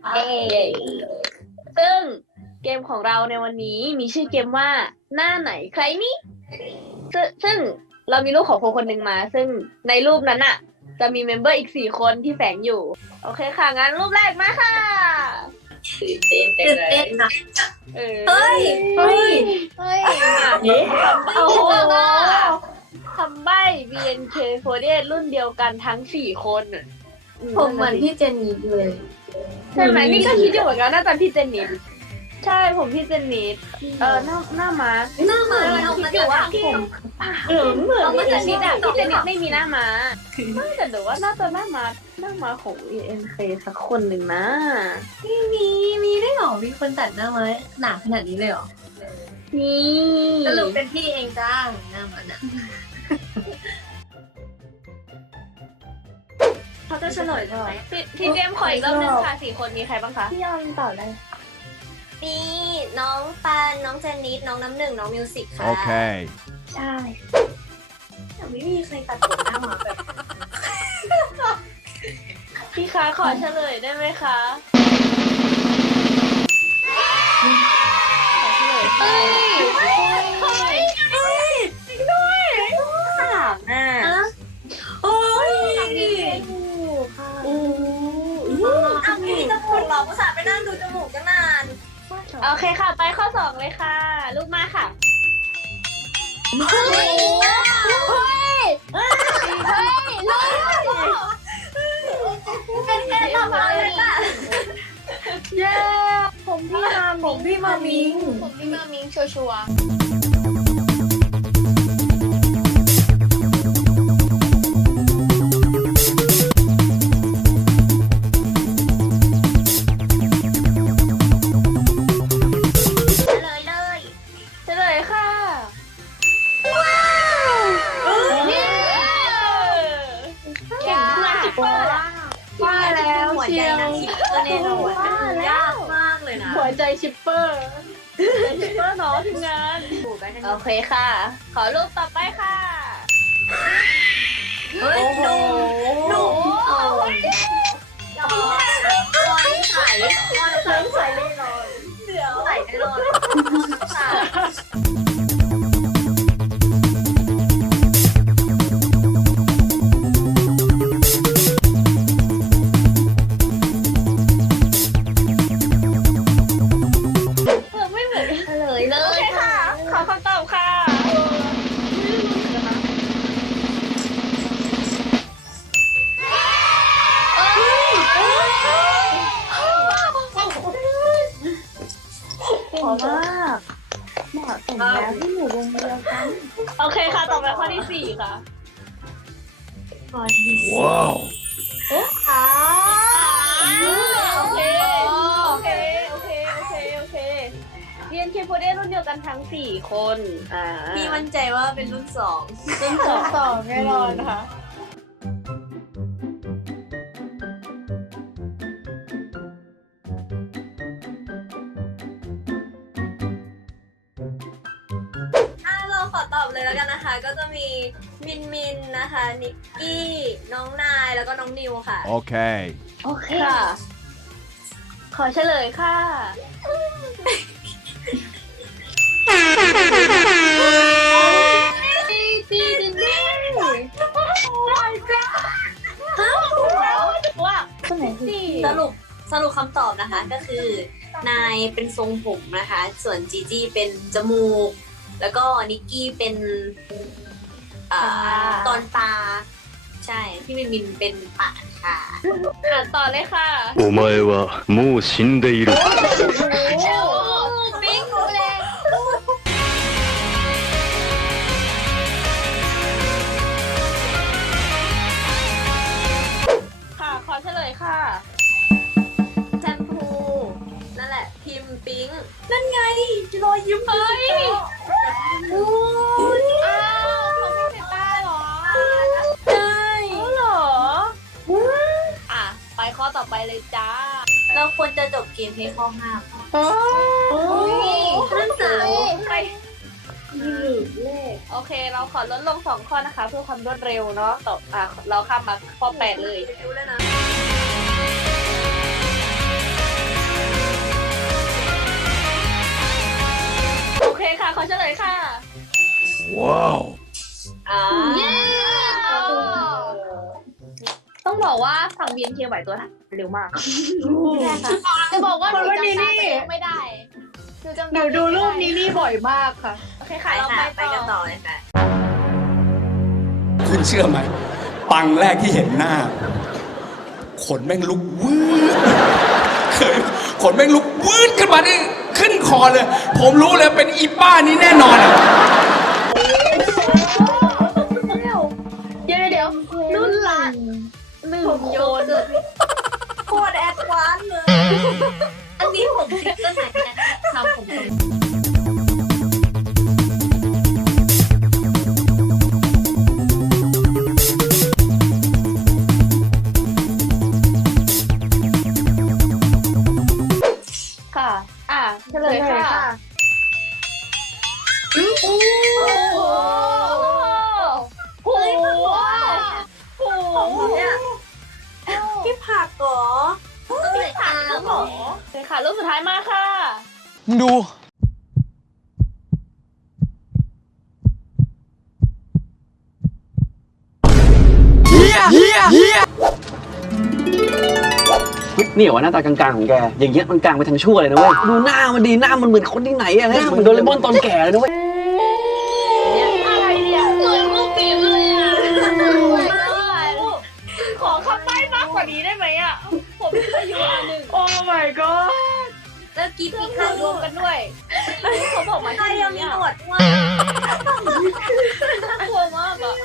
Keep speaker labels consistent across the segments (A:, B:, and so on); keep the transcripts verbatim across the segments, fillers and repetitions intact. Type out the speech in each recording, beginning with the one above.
A: เย้ซึ่งเกมของเราในวันนี้มีชื่อเกมว่าหน้าไหนใครนี่ซึ่งซึ่งเรามีรูปของคนคนหนึ่งมา ซึ่งในรูปนั้นอะจะมีเมมเบอร์อีกสี่คนที่แฝงอยู่ โอเคค่ะ งั้นรูปแรกมาค่ะตื่นเต้น
B: ตื่นเต้นนะ
A: เออ
B: เฮ้ย เฮ้ย
A: เฮ้ย
B: เอ๊ะ
A: โอ้โหคำใบ้ บี เอ็น เค โฟร์ตี้เอท รุ่นเดียวกันทั้งสี่คนอะ
B: ผมเหมือนพี่เจนนี่เลย
A: ใช่ไหมนี่ก็คิดอยู่เหมือนกันน่าจะพี่เจนนิดใช่ผมพี่เจนนิดเออหน้าหน้าม้า
B: หน้าม้า
A: เราคิดอยู่ว่าพี่เออเหมือนพี่เจนนิดอะพี่เจนนิดไม่มีหน้าม้าไม่แต่เดี๋ยวว่าน่าจะหน้าม้าหน้าม้าของ อี เอ็น เค สักคนหนึ่งนะ
B: ไม่มี มีได้หรอ มีคนตัดหน้าม้าหนาขนาดนี้เลยหรอ
A: นี่
B: สรุปเป็นพี่เองจ้าหน้าม้าน่ะเขาจะเฉลยใช่ไหม
A: พี่พี่เจมส์ขออีกรอบนึงค่ะสี่คนมีใครบ้างคะ
B: พี่ยอนตอบได้มีน้องปานน้องเจนนิดน้องน้ำหนึ่งน้องมิวสิกค่ะ
C: Okay.
A: ใช่
B: แต่ไม่มีใครตัดผมหน้าม้าแบบ
A: พี่คะขอเฉลยได้ไหมคะขอเฉลยค่ะ
B: สามอ่ะโอ้ยโอ้อ้าวมีจมูกเหรอภาษาไปนั่งดูจมูกตั้งนาน
A: โอเคค่ะ ไปข้อสองเลยค่ะลูกมาค่ะ
B: เฮ้ย
A: เฮ้ยเฮ้ยเลย
B: เป็นแค่ทำอะไรล่ะ
A: เย้ผมพี่มา
B: ผมพี่มามิง
A: ผมพี่มามิงชัวชัว
B: เลยเลย
A: เฉลยค่ะ
B: เย้
A: เก่งมากจิปเปอร์
B: ว่าแล้วหัวใจนักชิปเปอร์แน่นอนยากมากเลยนะ
A: หัวใจชิปเปอร์ชิปเปอร์เนาะทีมงานโอเคค่ะ ขอรูปต่อไปค่ะ
B: เฮ้ยหนูหนูโอ้ยวันใส่วันใส่ใส่แน่นอนเดี๋ยวใส่แน่นอนใส่
A: เออไม่เหมือน
B: เลยเล
A: โอย เคค่ะ ขอคำตอบค่ะขอมากเหมาะสมแล้วที่อยู่วงเดียวกัน โอเคค่ะ ต่อไปข้อที่สี่ค่ะ
C: Wow.
B: อ่า
A: โอเค โอเค โอเค โอเค โอเคเรียนเคโพเดรุ่นเดียวกันทั้งสี่คน อ่า
B: พี่มั่นใจว่าเป็นรุ่นสอง
A: รุ่นสองสองแน่นอนนะคะ
B: อ่ะเราขอตอบเลยแล้วกันนะคะ ก็จะมีมินมินนะคะ นิกกี้ น้องนาย แล้วก็น้องนิวค่ะ
C: Okay.
A: โอเคค่ะ ขอเฉลยค่ะ ดีดีดีดีว่าคนไหนดี
B: สรุปสรุปคำตอบนะคะก็คือ นายเป็นทรงผมนะคะ ส่วนจีจี้เป็นจมูก แล้วก็นิกกี้เป็นอ่าตอนตา ใช่พี่มินมินเป็นปากค่ะ
A: อ่านต่อเลยค่ะ
D: お前はもう死んでいる。
A: ปิ๊งเลยค่ะ ขอเฉลยค่ะ
B: แชมพูนั่นแหละ พิมพ์ปิ๊งนั่นไงรอยยิ้ม
A: เฮ้ย
B: โอ้ย
A: อ้าวของพี่เซต้าเหรอ
B: ใช่
A: อ๋อเหรอ อ่ะ ไปข้อต่อไปเลยจ้า
B: เราควรจะจบเกมให้ข้อห้า
A: โอ้
B: โอ้ยขั้นสาม
A: ไปโอเค เราขอลดลงสองข้อนะคะ เพื่อความรวดเร็วเนาะต่ออ่ะเราข้ามมาข้อแปดเลย
B: รู้เลยนะ
A: บี เอ็น เค ไหวตัวทันเร็วมาก
C: ใช่ค่ะจะบอกว่าหนู
E: คนว่า
C: จำ
E: นี่
C: ตา
E: นี่
C: ตัวเองไม่ได้หนูจำ
E: หนูดูรูปนี้นี่บ่อยมากค่ะ
C: โอเค
B: ไป
C: ค่ะเรา
B: ค่ะ
C: ไป
B: ไปกัน
C: ต่
B: ต่
C: อ
B: อเลยค่ะ
F: คุณเชื่อไหม ปังแรกที่เห็นหน้า ขนแม่งลุกวืดเคยขนแม่งลุกวืดขึ้นมานี่ขึ้นคอเลย ผมรู้เลยเป็นอีป้านี้แน่นอนอะ
A: เดี๋ยวเดี๋ยวรุ่นละหนึ่งโยน
B: โคตรแอดวานซ์เลย อันนี้ผมซิกเกอร์ไหนเนี่ยทำผมตรง
A: ค่ะ อ่ะเฉลยค่ะ โอ้โหโอ้โหโอ้โห
B: เนี่ยพี่ผักเหรอ
C: พี่ถามหรอ
A: เลยค่ะรูปสุดท้ายมาค่ะ
F: มึงดู เฮียเฮียเฮีย
G: นี่เหรอวะหน้าตากลางๆของแก อย่างเงี้ยมันกลางไปทางชั่วเลยนะเว้ย ดูหน้ามันดีหน้ามันเหมือนคนที่ไหนอะหน้าเหมือนโดเรมอนตอนแก่เลยนะเว้ย
A: อะไรเนี่ย
C: เหมือนลูกปิ๋มเลยอ่ะ
A: ขอคำใบ้มากกว่านี้ได้ไหมอ่ะ ผมอายุอันหนึ่ง
E: โอ้ my god
B: แล้วกี
A: เครื่
B: พี
A: อง
B: ใคร
A: ถ่ายรวมกันด้วย เขาบอกมา
B: ใคร
A: ที่
B: ยังมี
A: นี่
B: หนวดว่า
A: กลัวมากอ่ะ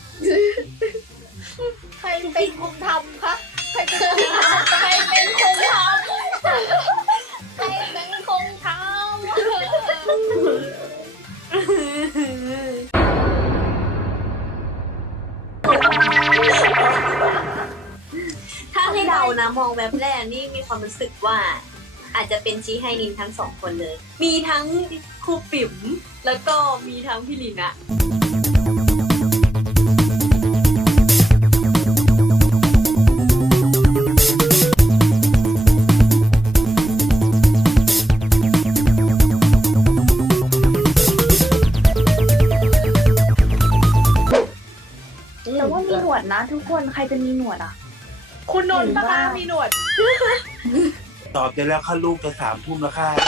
C: ใครเป็นคนทำคะใครเป็น
A: ใครเป็นคนท
C: ใครเป็นคนทำ
B: ถ้าให้เดานะมองแบบแรกนี่มีความรู้สึกว่า อาจจะเป็นชี้ให้นินทั้งสองคนเลย มีทั้งครูปิ๋มแล้วก็มีทั้งพี่ลินะ
A: ำแต่ว่ามีหนวดนะ ทุกคนใครจะมีหนวดอ่ะ
E: คุณนนท์ปะคะมีหนวด
H: ตอบได้แล้วค่ะลูกจะสามทุ่มแล้วค่ะ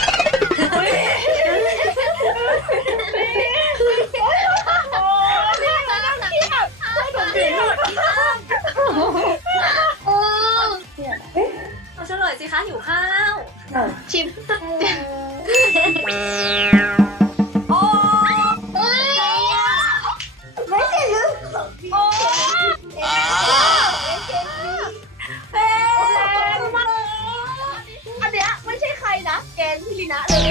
B: เอาเฉลยสิคะหิวข้าว
A: ชิม
B: โอ้
C: ไม่ใช่ลึก
B: โอ้เฮ้ย
A: อันเนี้ยไม่ใช่ใครนะ แกงพี่ลีนะเลย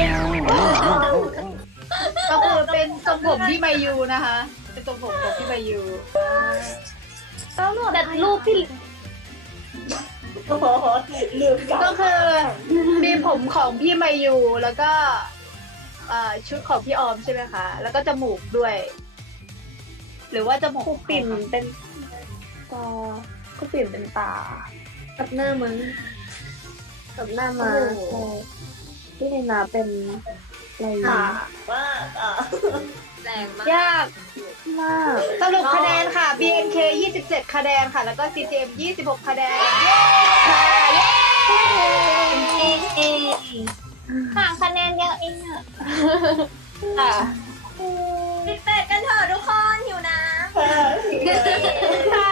E: ก็คือเป็นทรงผมพี่มายูนะคะ เป็นทรงผมของพี่มายู
A: แต่รูปพี่
E: ก็คือมีผมของพี่มายูแล้วก็เอ่อชุดของพี่ออมใช่ไหมคะ แล้วก็จมูกด้วย หรือว่าจมูก
A: ครูปิ่มเป็นตาครูปิ่มเป็นตา กับหน้ามึงกับหน้ามาใช่พี่ลีนาเป็นอะไรนะ
B: แรงมาก
E: ยาก
A: มาก
E: สรุปคะแนนค่ะ บี เอ็น เค ยี่สิบเจ็ดคะแนนค่ะ แล้วก็ ซี เจ เอ็ม ยี่สิบหกคะแนน เย้ค่ะเย้
C: ห่างคะแนนเดียวเองอ่ะ
E: ค่ะ
B: ปิดเป็ดกันเถอะทุกคนหิวน้ำ
E: ค่ะ